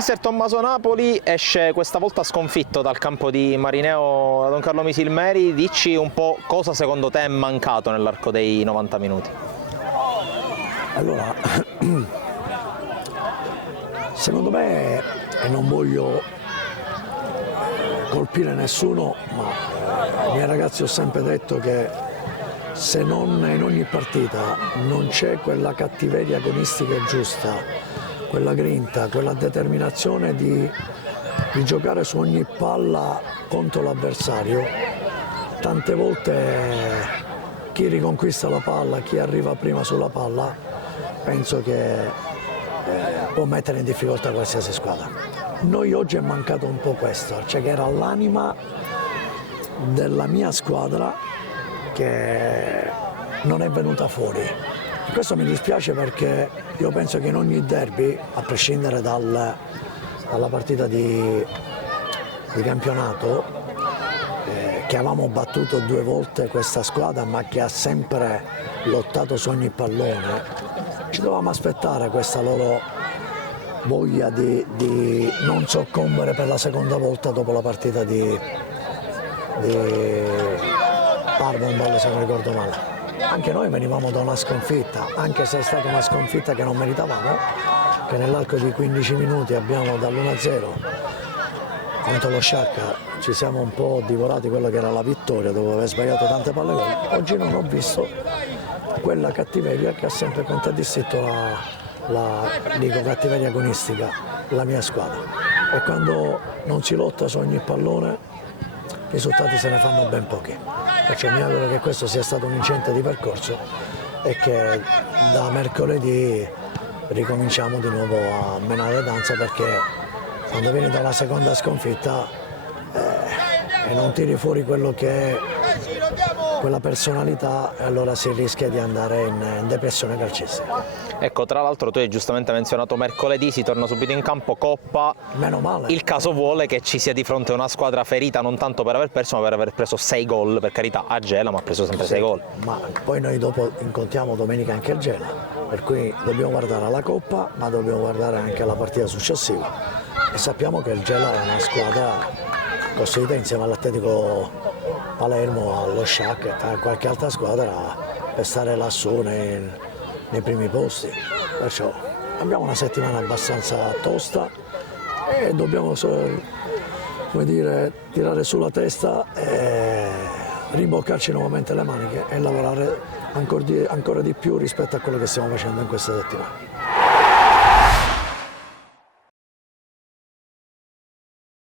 Mister Tommaso Napoli esce questa volta sconfitto dal campo di Marineo Don Carlo Misilmeri. Dici un po' cosa secondo te è mancato nell'arco dei 90 minuti? Allora, secondo me, e non voglio colpire nessuno, ma ai miei ragazzi ho sempre detto che se non in ogni partita non c'è quella cattiveria agonistica giusta, quella grinta, quella determinazione di giocare su ogni palla contro l'avversario, tante volte chi riconquista la palla, chi arriva prima sulla palla, penso che può mettere in difficoltà qualsiasi squadra. Noi oggi è mancato un po' questo, cioè che era l'anima della mia squadra che non è venuta fuori. Questo mi dispiace perché io penso che in ogni derby, a prescindere dalla partita di campionato, che avevamo battuto 2 volte questa squadra ma che ha sempre lottato su ogni pallone, ci dovevamo aspettare questa loro voglia di non soccombere per la seconda volta dopo la partita di Parma, un ballo se non ricordo male. Anche noi venivamo da una sconfitta, anche se è stata una sconfitta che non meritavamo, che nell'arco di 15 minuti abbiamo dall'1-0 contro lo Sciacca ci siamo un po' divorati quello che era la vittoria dopo aver sbagliato tante palle gol. Oggi non ho visto quella cattiveria che ha sempre contraddistinto dico cattiveria agonistica, la mia squadra. E quando non si lotta su ogni pallone, i risultati se ne fanno ben pochi. Perciò mi auguro che questo sia stato un incidente di percorso e che da mercoledì ricominciamo di nuovo a menare danza, perché quando vieni da una seconda sconfitta e non tiri fuori quello che è quella personalità, allora si rischia di andare in depressione calcistica. Ecco, tra l'altro tu hai giustamente menzionato mercoledì, si torna subito in campo, Coppa. Meno male. Il caso vuole che ci sia di fronte una squadra ferita non tanto per aver perso ma per aver preso 6 gol, per carità a Gela, ma ha preso sempre 6 gol. Ma poi noi dopo incontriamo domenica anche il Gela, per cui dobbiamo guardare alla Coppa ma dobbiamo guardare anche alla partita successiva. E sappiamo che il Gela è una squadra costruita insieme all'Atletico Palermo, allo Sciacca e a qualche altra squadra per stare lassù nei primi posti. Perciò abbiamo una settimana abbastanza tosta e dobbiamo come dire, tirare su la testa e rimboccarci nuovamente le maniche e lavorare ancora di più rispetto a quello che stiamo facendo in questa settimana.